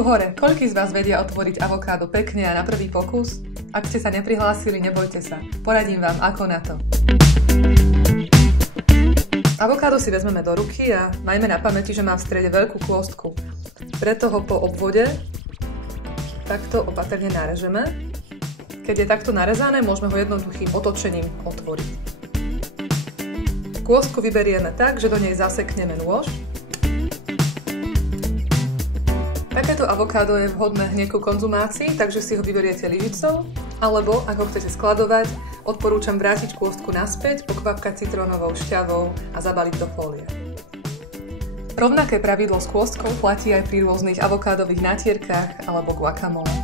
Ruku hore, koľký z vás vedia otvoriť avokádo pekne a na prvý pokus? Ak ste sa neprihlásili, nebojte sa. Poradím vám, ako na to. Avokádo si vezmeme do ruky a majme na pamäti, že má v strede veľkú kôstku. Preto ho po obvode takto opatrne narežeme. Keď je takto narezané, môžeme ho jednoduchým otočením otvoriť. Kôstku vyberieme tak, že do nej zasekneme nôž. Takéto avokádo je vhodné hneď ku konzumácii, takže si ho vyberiete lyžicou, alebo ak ho chcete skladovať, odporúčam vrátiť kôstku naspäť, pokvapkať citrónovou šťavou a zabaliť do fólie. Rovnaké pravidlo s kôstkou platí aj pri rôznych avokádových natierkách alebo guacamole.